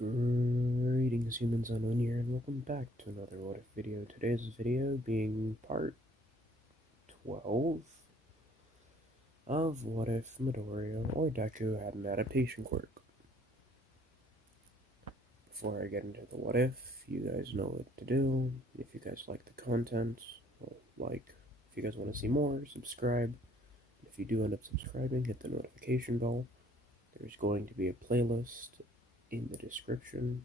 Greetings humans, Unknown here, and welcome back to another What If video. Today's video being part 12 of What If Midoriya or Deku had an adaptation quirk. Before I get into the what if, you guys know what to do. If you guys like the content, if you guys want to see more, subscribe. If you do end up subscribing, hit the notification bell. There's going to be a playlist in the description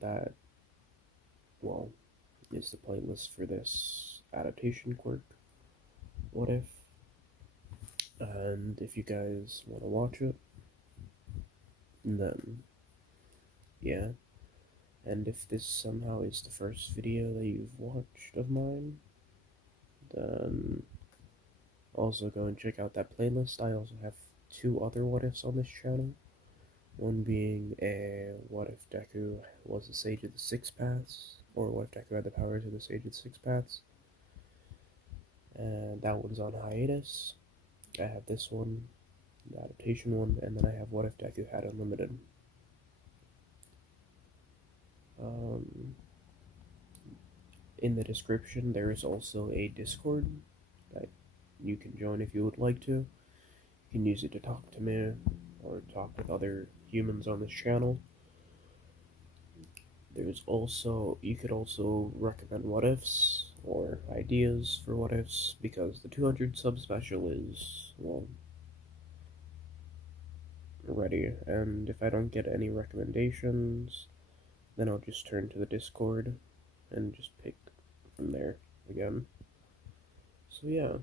that, well, is the playlist for this adaptation quirk, What If? And if you guys want to watch it, then yeah. And if this somehow is the first video that you've watched of mine, then also go and check out that playlist. I also have two other What Ifs on this channel. One being a What If Deku was the Sage of the Six Paths, or What If Deku had the powers of the Sage of the Six Paths. And that one's on hiatus. I have this one, the adaptation one, and then I have What If Deku had Unlimited. In the description, there is also a Discord that you can join if you would like to. You can use it to talk to me or talk with other humans on this channel. You could also recommend what ifs or ideas for what ifs, because the 200 sub special is, well, ready. And if I don't get any recommendations, then I'll just turn to the Discord and just pick from there again. So yeah.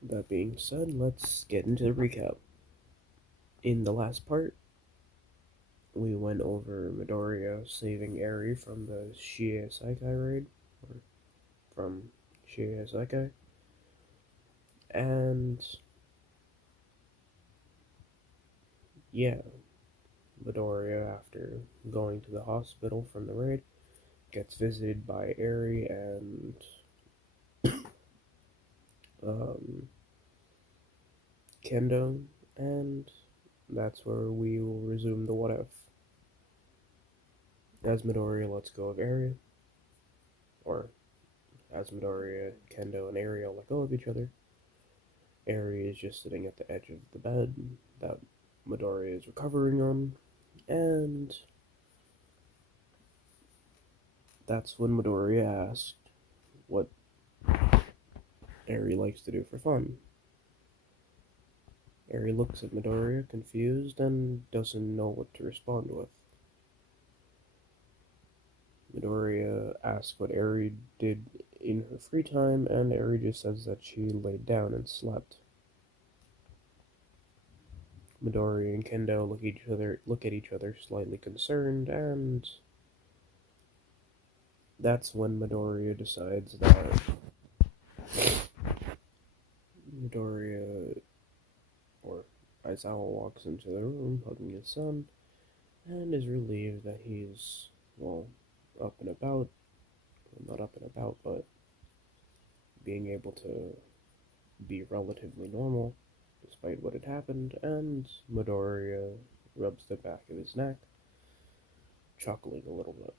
That being said, let's get into the recap. In the last part, we went over Midoriya saving Eri from the Shiei Saikai raid, or from Shiei Saikai, and yeah, Midoriya, after going to the hospital from the raid, gets visited by Eri and Kendo, and that's where we will resume the what if. As Midoriya lets go of Eri, or as Midoriya, Kendo, and Eri let go of each other, Eri is just sitting at the edge of the bed that Midoriya is recovering on, and that's when Midoriya asked what Eri likes to do for fun. Eri looks at Midoriya, confused, and doesn't know what to respond with. Midoriya asks what Eri did in her free time, and Eri just says that she laid down and slept. Midoriya and Kendo look at each other slightly concerned, and that's when Midoriya decides that Midoriya, or Aizawa, walks into the room hugging his son, and is relieved that he's, well, up and about. Well, not up and about, but being able to be relatively normal despite what had happened, and Midoriya rubs the back of his neck, chuckling a little bit.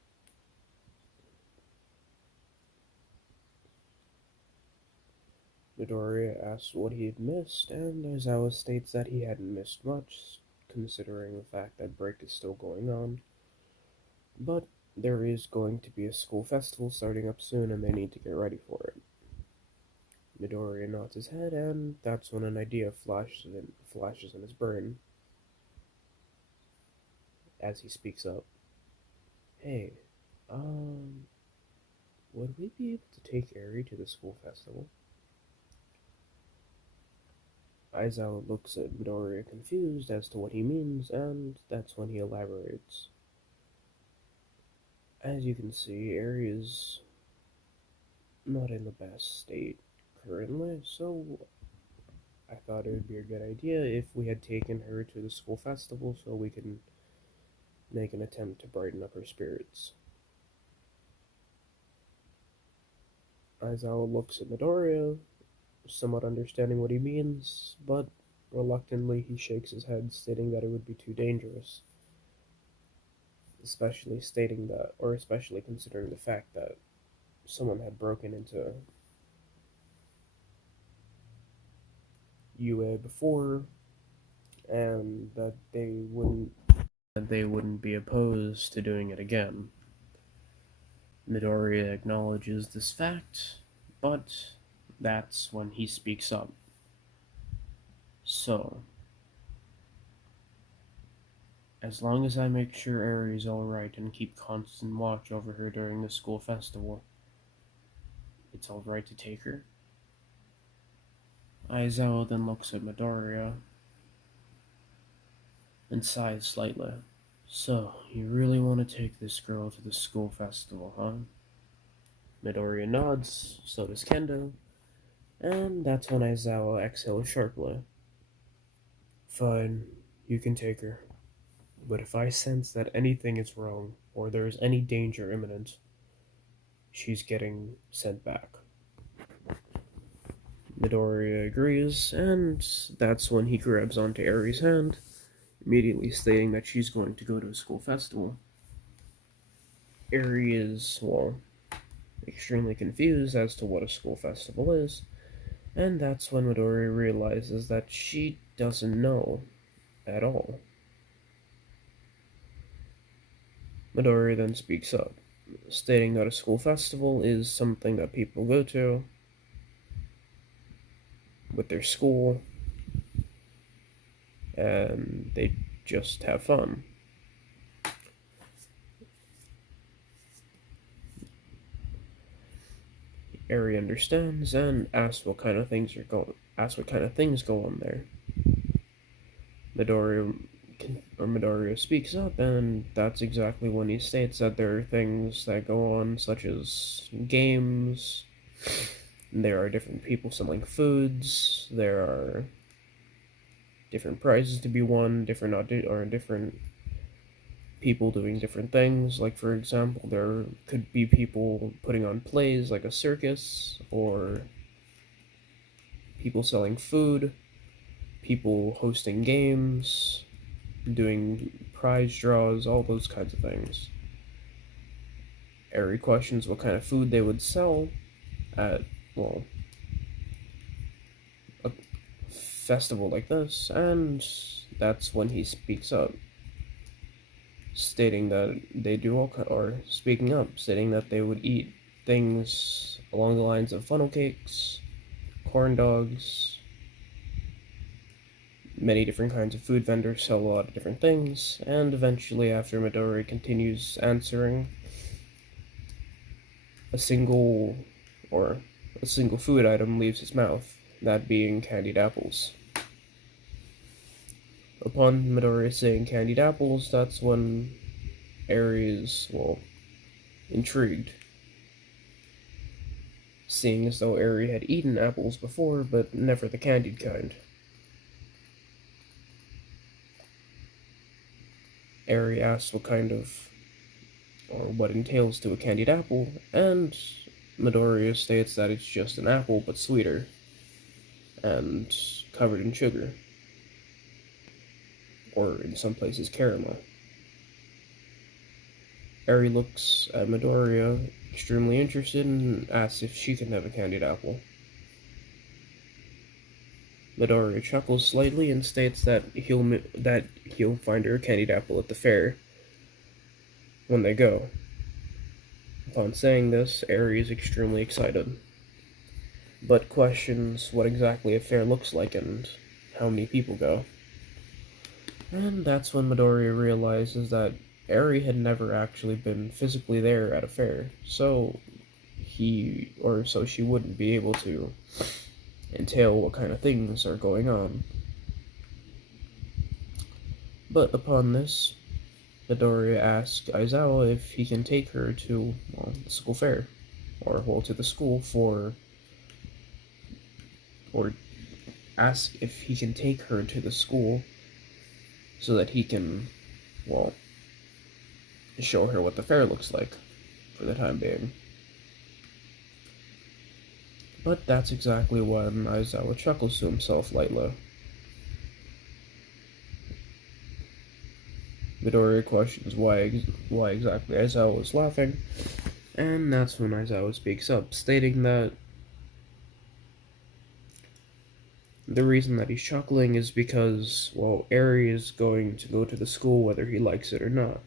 Midoriya asks what he had missed, and Aizawa states that he hadn't missed much, considering the fact that break is still going on. But there is going to be a school festival starting up soon, and they need to get ready for it. Midoriya nods his head, and that's when an idea flashes in his brain. As he speaks up, "Hey, would we be able to take Eri to the school festival?" Aizawa looks at Midoriya confused as to what he means, and that's when he elaborates. As you can see, Eri is not in the best state currently, so I thought it would be a good idea if we had taken her to the school festival so we can make an attempt to brighten up her spirits. Aizawa looks at Midoriya, somewhat understanding what he means, but Reluctantly, he shakes his head, stating that it would be too dangerous, especially considering the fact that someone had broken into UA before, and that they wouldn't be opposed to doing it again. Midoriya acknowledges this fact, but that's when he speaks up. So, as long as I make sure Eri is alright and keep constant watch over her during the school festival, it's alright to take her? Aizawa then looks at Midoriya and sighs slightly. So, you really want to take this girl to the school festival, huh? Midoriya nods, so does Kendo, and that's when Aizawa exhales sharply. Fine, you can take her. But if I sense that anything is wrong, or there is any danger imminent, she's getting sent back. Midoriya agrees, and that's when he grabs onto Eri's hand, immediately stating that she's going to go to a school festival. Eri is, well, extremely confused as to what a school festival is, and that's when Midoriya realizes that she doesn't know at all. Midoriya then speaks up, stating that a school festival is something that people go to with their school, and they just have fun. Eri understands and asks what kind of things go on there. Midoriya speaks up, and that's exactly when he states that there are things that go on, such as games. There are different people selling foods. There are different prizes to be won. Different people doing different things. Like, for example, there could be people putting on plays like a circus, or people selling food, people hosting games, doing prize draws, all those kinds of things. Eri questions what kind of food they would sell at, well, a festival like this, and that's when he speaks up, stating that they do all, or speaking up, stating that they would eat things along the lines of funnel cakes, corn dogs. Many different kinds of food vendors sell a lot of different things, and eventually, after Midori continues answering, a single or a single food item leaves his mouth, that being candied apples. Upon Midori saying candied apples, that's when Eri is, well, intrigued, seeing as though Eri had eaten apples before, but never the candied kind. Eri asks what kind of, or what entails to a candied apple, and Midoriya states that it's just an apple but sweeter, and covered in sugar, or in some places caramel. Eri looks at Midoriya, extremely interested, and asks if she can have a candied apple. Midoriya chuckles slightly and states that he'll find her a candied apple at the fair when they go. Upon saying this, Eri is extremely excited, but questions what exactly a fair looks like and how many people go. And that's when Midoriya realizes that Eri had never actually been physically there at a fair, so she wouldn't be able to entail what kind of things are going on. But upon this, Midoriya asks Aizawa if he can take her to, well, the school fair, or, well, to the school or ask if he can take her to the school so that he can, well, show her what the fair looks like for the time being. But that's exactly when Aizawa chuckles to himself lightly. Midoriya questions why exactly Aizawa was laughing, and that's when Aizawa speaks up, stating that the reason that he's chuckling is because, well, Eri is going to go to the school whether he likes it or not.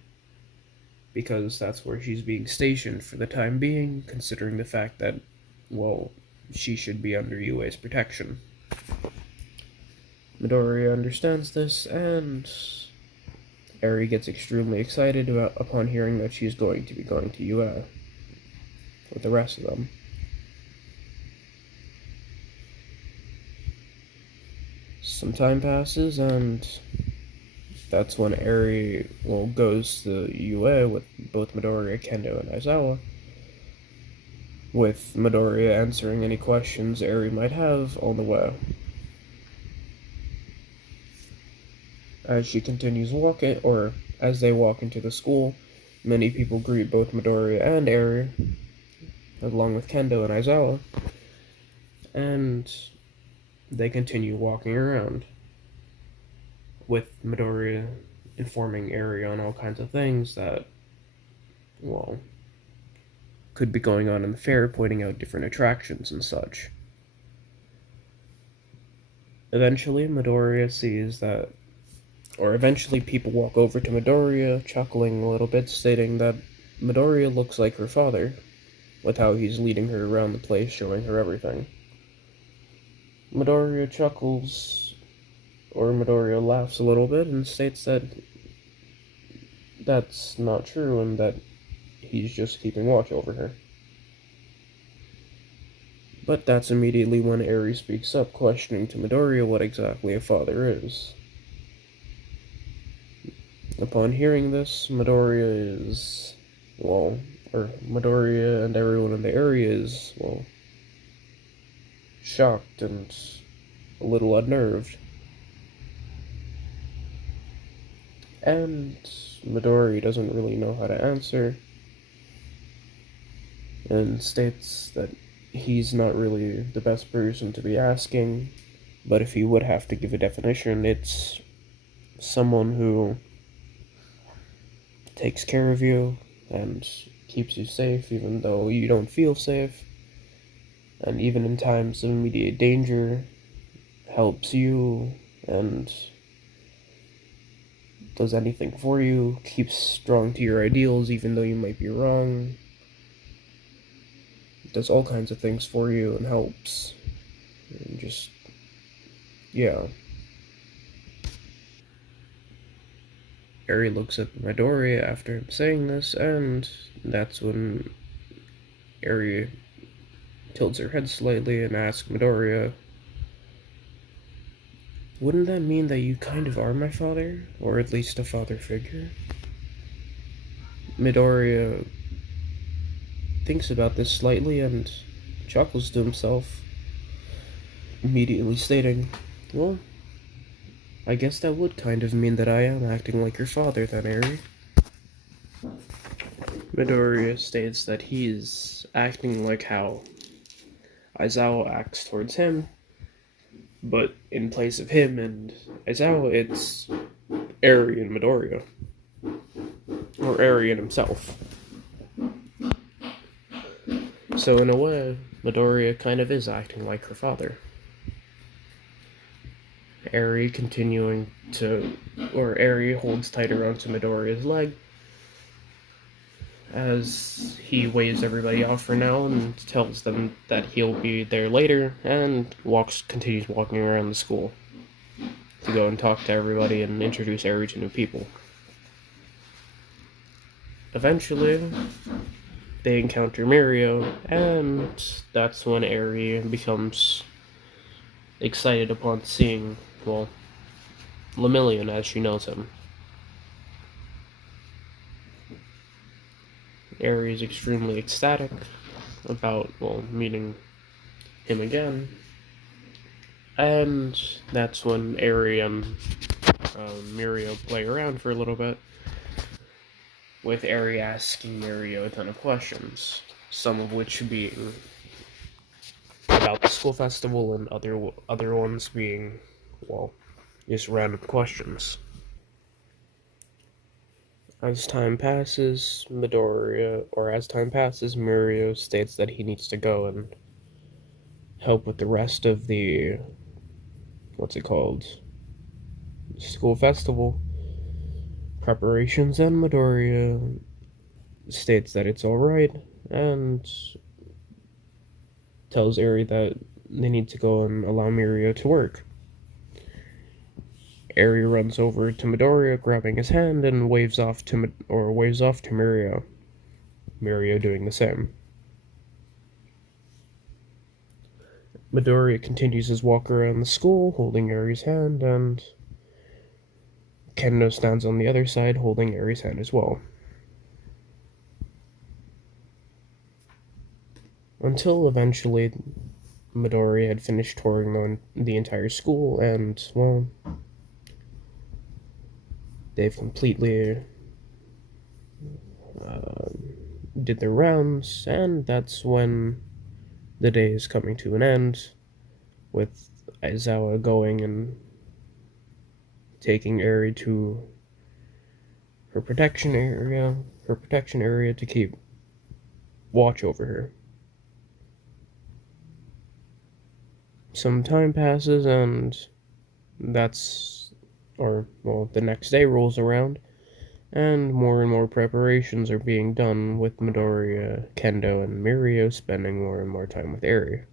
Because that's where she's being stationed for the time being, considering the fact that, well, she should be under UA's protection. Midoriya understands this, and Eri gets extremely excited upon hearing that she's going to be going to UA with the rest of them. Some time passes, and that's when Eri, well, goes to UA with both Midoriya, Kendo, and Aizawa, with Midoriya answering any questions Eri might have on the way. As she continues walking, or as they walk into the school, many people greet both Midoriya and Eri, along with Kendo and Aizawa, and they continue walking around, with Midoriya informing Eri on all kinds of things that, well, could be going on in the fair, pointing out different attractions and such. Eventually, Midoriya sees that, or eventually people walk over to Midoriya, chuckling a little bit, stating that Midoriya looks like her father, with how he's leading her around the place, showing her everything. Midoriya chuckles, or Midoriya laughs a little bit, and states that that's not true and that he's just keeping watch over her. But that's immediately when Eri speaks up, questioning to Midoriya what exactly a father is. Upon hearing this, Midoriya is, well, or Midoriya and everyone in the area is, well, shocked and a little unnerved. And Midori doesn't really know how to answer, and states that he's not really the best person to be asking, but if he would have to give a definition, it's someone who takes care of you and keeps you safe even though you don't feel safe, and even in times of immediate danger, helps you and does anything for you, keeps strong to your ideals even though you might be wrong, does all kinds of things for you and helps. And just, yeah. Eri looks at Midoriya after him saying this, and that's when Eri tilts her head slightly and asks Midoriya, wouldn't that mean that you kind of are my father? Or at least a father figure? Midoriya thinks about this slightly and chuckles to himself, immediately stating, well, I guess that would kind of mean that I am acting like your father then, Eri. Midoriya states that he's acting like how Aizawa acts towards him, but in place of him and Aizawa, it's Eri and Midoriya. Or Eri and himself. So in a way, Midoriya kind of is acting like her father. Eri holds tighter onto Midoriya's leg as he waves everybody off for now and tells them that he'll be there later, and continues walking around the school to go and talk to everybody and introduce Eri to new people. Eventually, they encounter Mirio, and that's when Eri becomes excited upon seeing, well, Lemillion as she knows him. Eri is extremely ecstatic about, well, meeting him again, and that's when Eri and Mirio play around for a little bit, with Eri asking Mirio a ton of questions, some of which being about the school festival and other ones being, well, just random questions. As time passes, Mirio states that he needs to go and help with the rest of the, what's it called, school festival preparations, and Midoriya states that it's alright and tells Eri that they need to go and allow Mirio to work. Eri runs over to Midoriya, grabbing his hand, and waves off to Mirio. Mirio doing the same. Midoriya continues his walk around the school, holding Eri's hand, and Kendo stands on the other side, holding Eri's hand as well. Until eventually, Midoriya had finished touring the entire school, and, well, they've completely did their rounds, and that's when the day is coming to an end, with Aizawa going and taking Eri to her protection area to keep watch over her. Some time passes, and the next day rolls around, and more preparations are being done, with Midoriya, Kendo, and Mirio spending more and more time with Eri.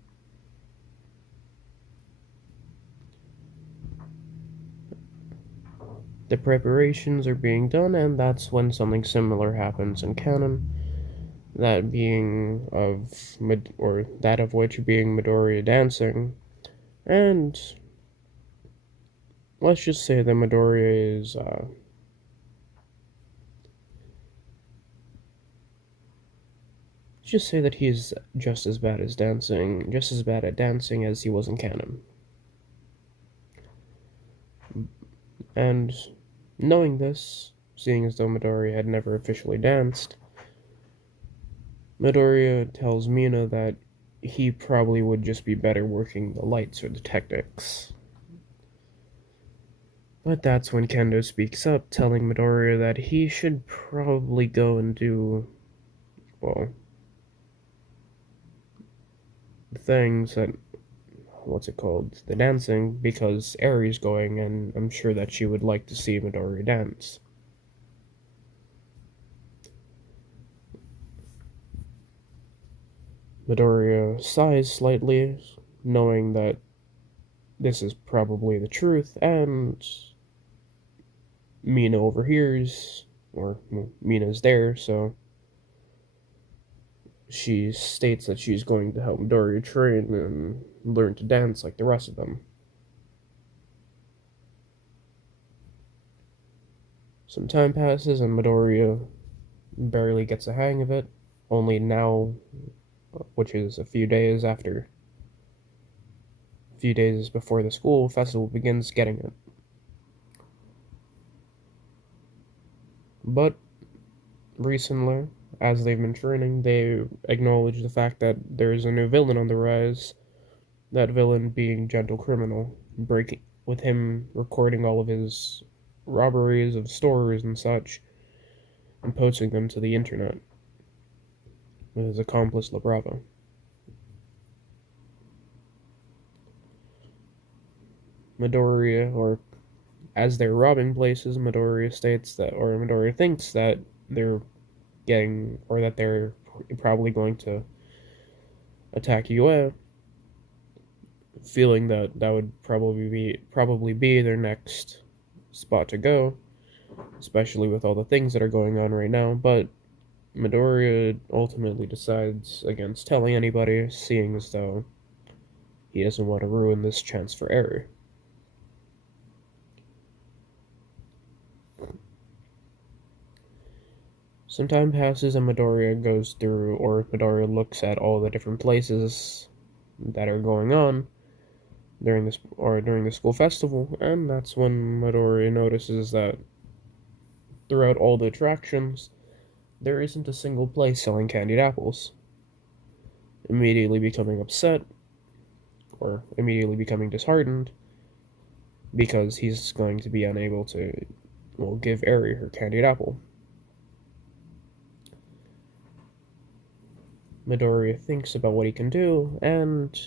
The preparations are being done, and that's when something similar happens in canon. That of which being Midoriya dancing, and let's just say that Midoriya is just say that he's just as bad at dancing as he was in canon. And knowing this, seeing as though Midoriya had never officially danced, Midoriya tells Mina that he probably would just be better working the lights or the techniques. But that's when Kendo speaks up, telling Midoriya that he should probably go and do, well, things that, the dancing, because Eri's going, and I'm sure that she would like to see Midoriya dance. Midoriya sighs slightly, knowing that this is probably the truth, and Mina overhears, Mina's there, so she states that she's going to help Midoriya train and learn to dance like the rest of them. Some time passes, and Midoriya barely gets a hang of it, only now, which is a few days before the school festival begins, getting it. But recently, as they've been training, they acknowledge the fact that there's a new villain on the rise, that villain being Gentle Criminal, with him recording all of his robberies of stores and such, and posting them to the internet with his accomplice La Brava. Midoriya, as they're robbing places, Midoriya thinks that they're probably going to attack UA, feeling that would probably be their next spot to go, especially with all the things that are going on right now. But Midoriya ultimately decides against telling anybody, seeing as though he doesn't want to ruin this chance for Eri. Some time passes, and Midoriya looks at all the different places that are going on during the school festival, and that's when Midoriya notices that throughout all the attractions, there isn't a single place selling candied apples. Immediately becoming upset, or immediately becoming disheartened, because he's going to be unable to, give Eri her candied apple. Midoriya thinks about what he can do, and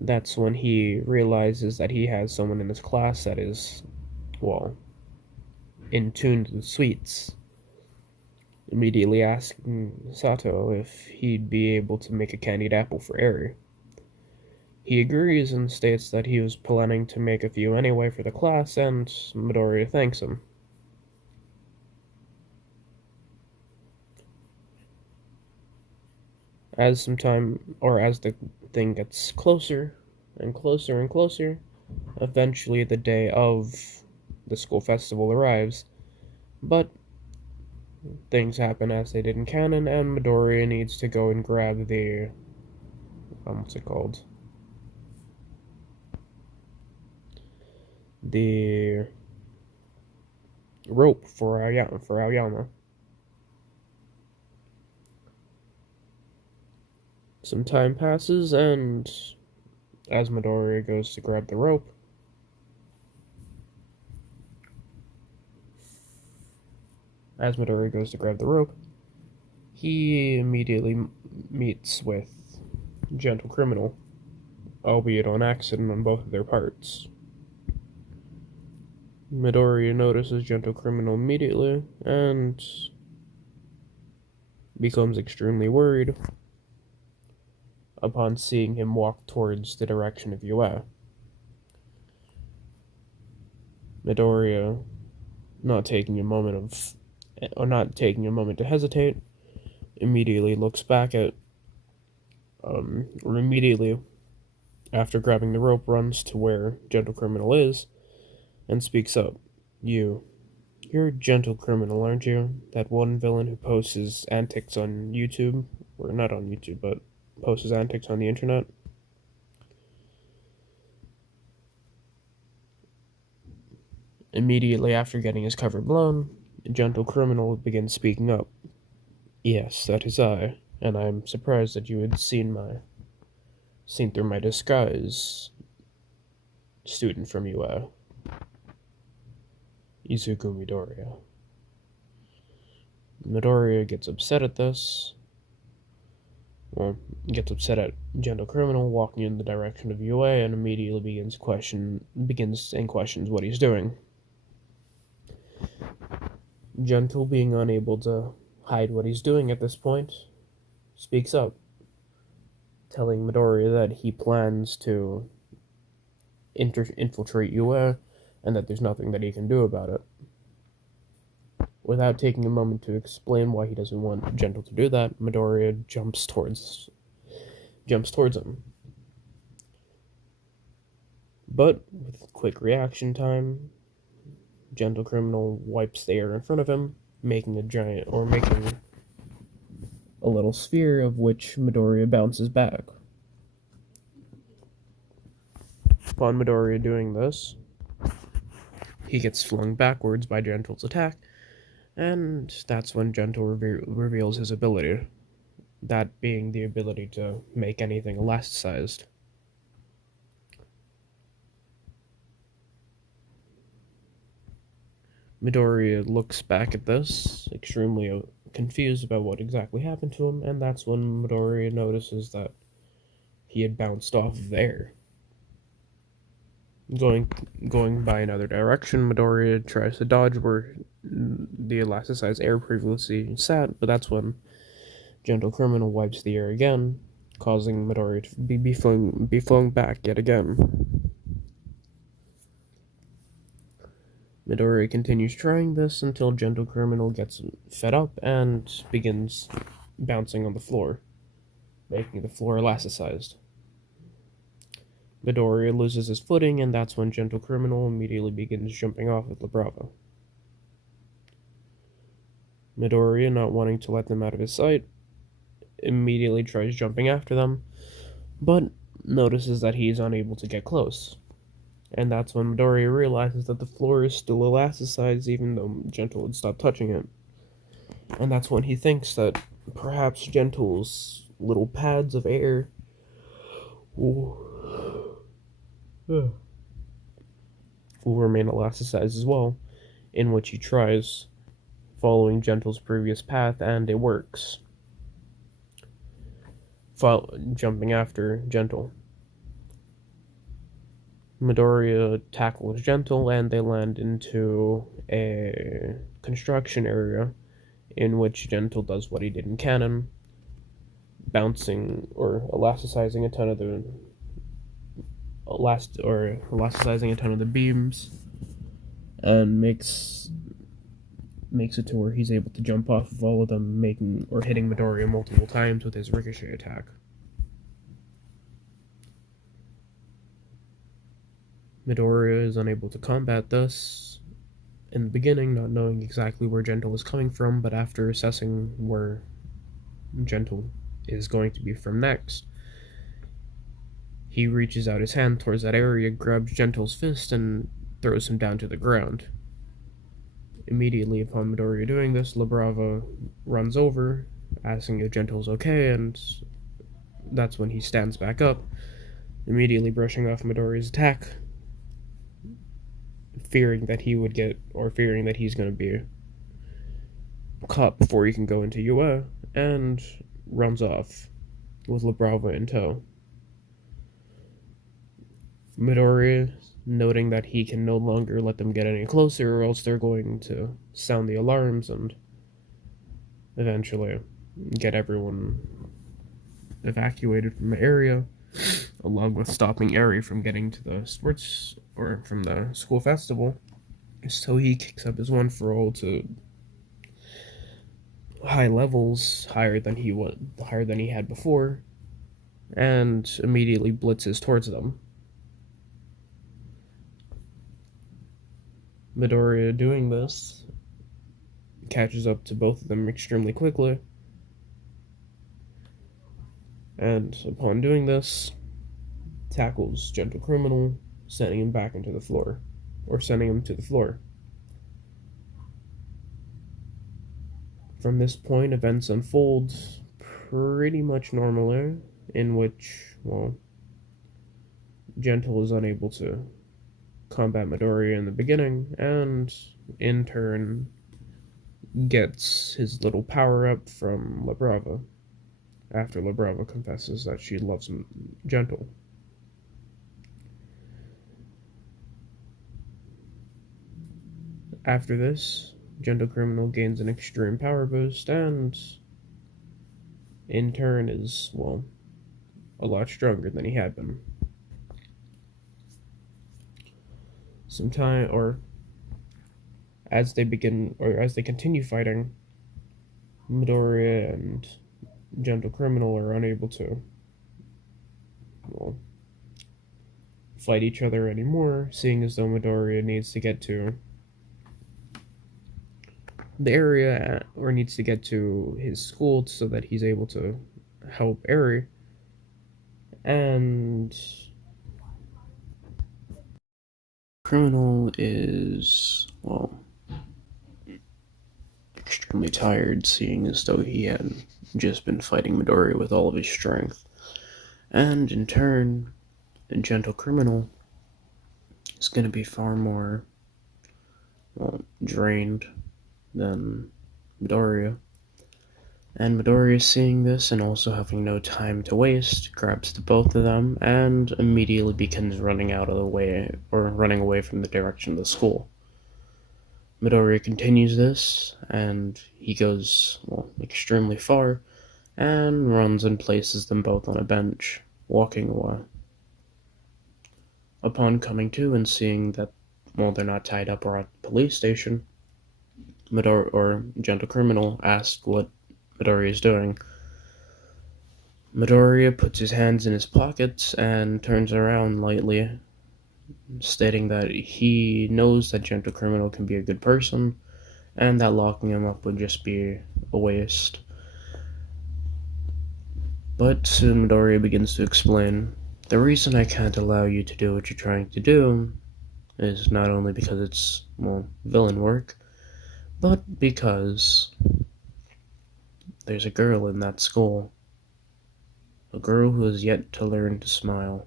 that's when he realizes that he has someone in his class that is, well, in tune to the sweets. Immediately asking Sato if he'd be able to make a candied apple for Eri. He agrees and states that he was planning to make a few anyway for the class, and Midoriya thanks him. As the thing gets closer and closer and closer, eventually the day of the school festival arrives, but things happen as they did in canon, and Midoriya needs to go and grab the what's it called? The rope for Aoyama. Some time passes, and as Midoriya goes to grab the rope, he immediately meets with Gentle Criminal, albeit on accident on both of their parts. Midoriya notices Gentle Criminal immediately and becomes extremely worried upon seeing him walk towards the direction of Yue. Midoriya, not taking a moment to hesitate, immediately looks back at, or immediately after grabbing the rope, runs to where Gentle Criminal is and speaks up. You're a Gentle Criminal, aren't you? That one villain who posts his antics on YouTube, or not on YouTube, but posts his antics on the internet. Immediately after getting his cover blown, Gentle Criminal begins speaking up. Yes, that is I, and I'm surprised that you had seen through my disguise, student from UA. Izuku Midoriya. Midoriya gets upset at this. Well, gets upset at Gentle Criminal walking in the direction of UA and immediately begins saying questions what he's doing. Gentle, being unable to hide what he's doing at this point, speaks up, telling Midoriya that he plans to infiltrate UA and that there's nothing that he can do about it. Without taking a moment to explain why he doesn't want Gentle to do that, Midoriya jumps towards him. But with quick reaction time, Gentle Criminal wipes the air in front of him, making a little sphere of which Midoriya bounces back. Upon Midoriya doing this, he gets flung backwards by Gentle's attack, and that's when Gentle reveals his ability, that being the ability to make anything elasticized. Midoriya looks back at this, extremely confused about what exactly happened to him, and that's when Midoriya notices that he had bounced off of the air. Going by another direction, Midoriya tries to dodge where the elasticized air previously sat, but that's when Gentle Criminal wipes the air again, causing Midoriya to be flung back yet again. Midoriya continues trying this until Gentle Criminal gets fed up and begins bouncing on the floor, making the floor elasticized. Midoriya loses his footing, and that's when Gentle Criminal immediately begins jumping off with La Brava. Midoriya, not wanting to let them out of his sight, immediately tries jumping after them, but notices that he is unable to get close. And that's when Midoriya realizes that the floor is still elasticized even though Gentle had stopped touching it. And that's when he thinks that perhaps Gentle's little pads of air will remain elasticized as well, in which he tries following Gentle's previous path, and it works. jumping after Gentle. Midoriya tackles Gentle and they land into a construction area in which Gentle does what he did in canon, bouncing or elasticizing a ton of the beams, and makes it to where he's able to jump off of all of them, making or hitting Midoriya multiple times with his ricochet attack. Midoriya is unable to combat this in the beginning, not knowing exactly where Gentle is coming from, but after assessing where Gentle is going to be from next, he reaches out his hand towards that area, grabs Gentle's fist, and throws him down to the ground. Immediately upon Midoriya doing this, Labrava runs over, asking if Gentle's okay, and that's when he stands back up, immediately brushing off Midoriya's attack, fearing that he's going to be caught before he can go into UA, and runs off with Labrava in tow. Midoriya, noting that he can no longer let them get any closer, or else they're going to sound the alarms and eventually get everyone evacuated from the area, along with stopping Eri from getting to the sports or from the school festival. So he kicks up his one for all to high levels, higher than he had before, and immediately blitzes towards them. Midoriya, doing this, catches up to both of them extremely quickly, and upon doing this, tackles Gentle Criminal, sending him back into the floor, or sending him to the floor. From this point, events unfold pretty much normally, in which, well, Gentle is unable to combat Midoriya in the beginning, and in turn gets his little power up from Labrava, after Labrava confesses that she loves Gentle. After this, Gentle Criminal gains an extreme power boost, and in turn is, well, a lot stronger than he had been. As they continue fighting, Midoriya and Gentle Criminal are unable to, well, fight each other anymore, seeing as though Midoriya needs to get to the area, or needs to get to his school so that he's able to help Eri, and Criminal is, well, extremely tired, seeing as though he had just been fighting Midoriya with all of his strength. And in turn, a Gentle Criminal is going to be far more, well, drained than Midoriya. And Midoriya, seeing this and also having no time to waste, grabs the both of them and immediately begins running away from the direction of the school. Midoriya continues this, and he goes, well, extremely far, and runs and places them both on a bench, walking away. Upon coming to and seeing that, well, they're not tied up or at the police station, Gentle Criminal asks what Midoriya is doing. Midoriya puts his hands in his pockets and turns around lightly, stating that he knows that Gentle Criminal can be a good person, and that locking him up would just be a waste. But Midoriya begins to explain, the reason I can't allow you to do what you're trying to do is not only because it's, well, villain work, but because there's a girl in that school. A girl who has yet to learn to smile.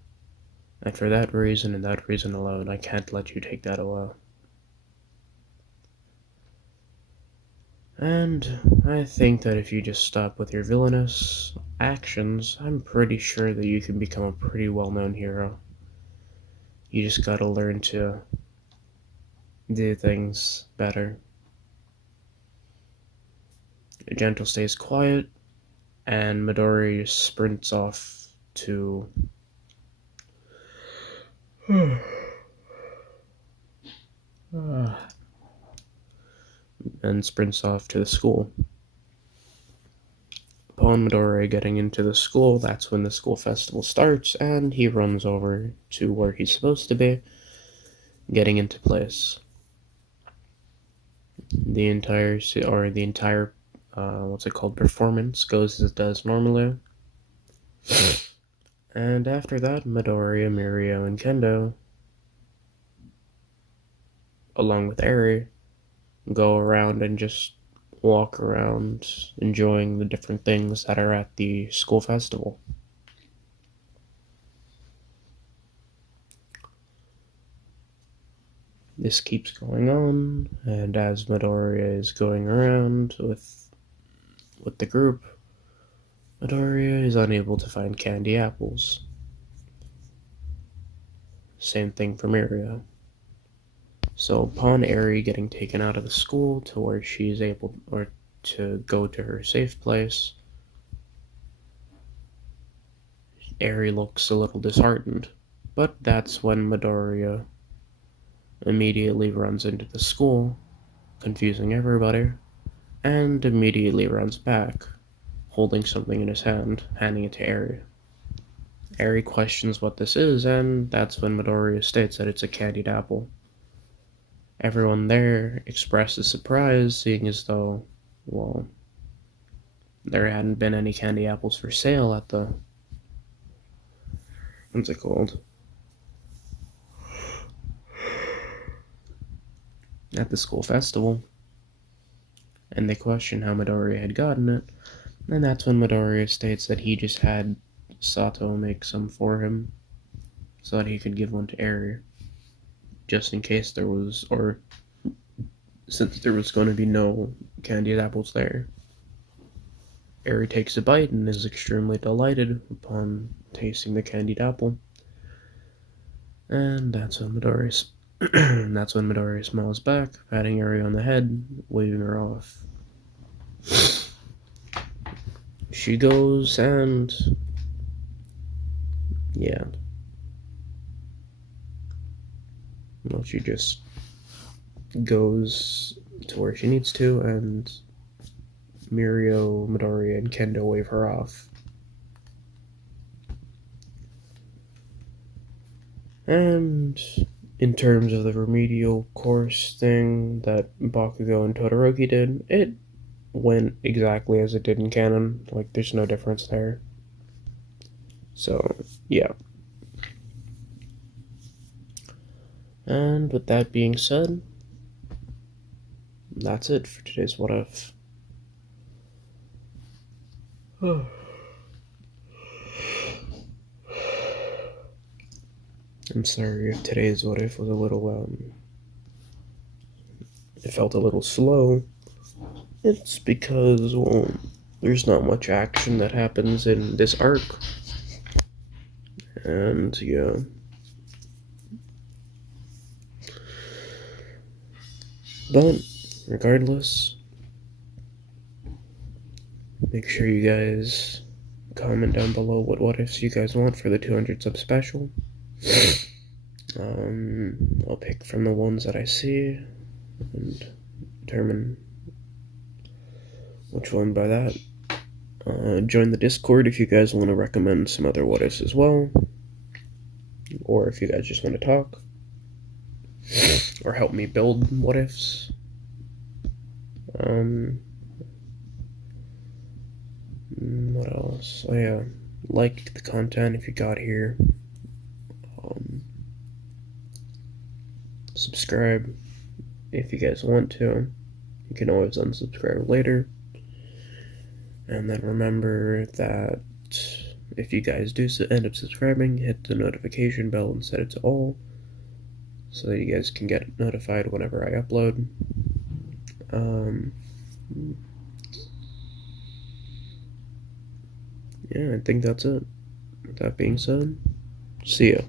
And for that reason and that reason alone, I can't let you take that away. And I think that if you just stop with your villainous actions, I'm pretty sure that you can become a pretty well-known hero. You just gotta learn to do things better. Gentle stays quiet, and Midori sprints off to and sprints off to the school. Upon Midori getting into the school, that's when the school festival starts, and he runs over to where he's supposed to be, getting into place. The entire what's it called, performance goes as it does normally. And after that, Midori, Mirio, and Kendo, along with Eri, go around and just walk around enjoying the different things that are at the school festival. This keeps going on, and as Midoriya is going around with the group, Midoriya is unable to find candy apples. Same thing for Mirio. So upon Eri getting taken out of the school to where she's able to go to her safe place, Eri looks a little disheartened. But that's when Midoriya immediately runs into the school, confusing everybody, and immediately runs back, holding something in his hand, handing it to Eri. Eri questions what this is, and that's when Midoriya states that it's a candied apple. Everyone there expresses surprise, seeing as though, well, there hadn't been any candy apples for sale at the... what's it called? At the school festival. And they question how Midoriya had gotten it, and that's when Midoriya states that he just had Sato make some for him, so that he could give one to Eri, just in case there was, or since there was going to be no candied apples there. Eri takes a bite and is extremely delighted upon tasting the candied apple. And that's when Midori smiles back, patting Eri on the head, waving her off. She goes and... yeah. Well, she just goes to where she needs to, and Mirio, Midori, and Kendo wave her off. And in terms of the remedial course thing that Bakugo and Todoroki did, it went exactly as it did in canon. Like, there's no difference there. So, yeah. And with that being said, that's it for today's What If. I'm sorry if today's What If was a little, it felt a little slow. It's because, well, there's not much action that happens in this arc. And, yeah. But, regardless, make sure you guys comment down below what ifs you guys want for the 200 sub special. I'll pick from the ones that I see and determine which one by that. Join the Discord if you guys want to recommend some other what ifs as well, or if you guys just want to talk or help me build what ifs. What else? Oh yeah, like the content if you got here. Subscribe if you guys want to. You can always unsubscribe later. And then remember that if you guys do end up subscribing, hit the notification bell and set it to all, so that you guys can get notified whenever I upload. Yeah, I think that's it. With that being said, see ya.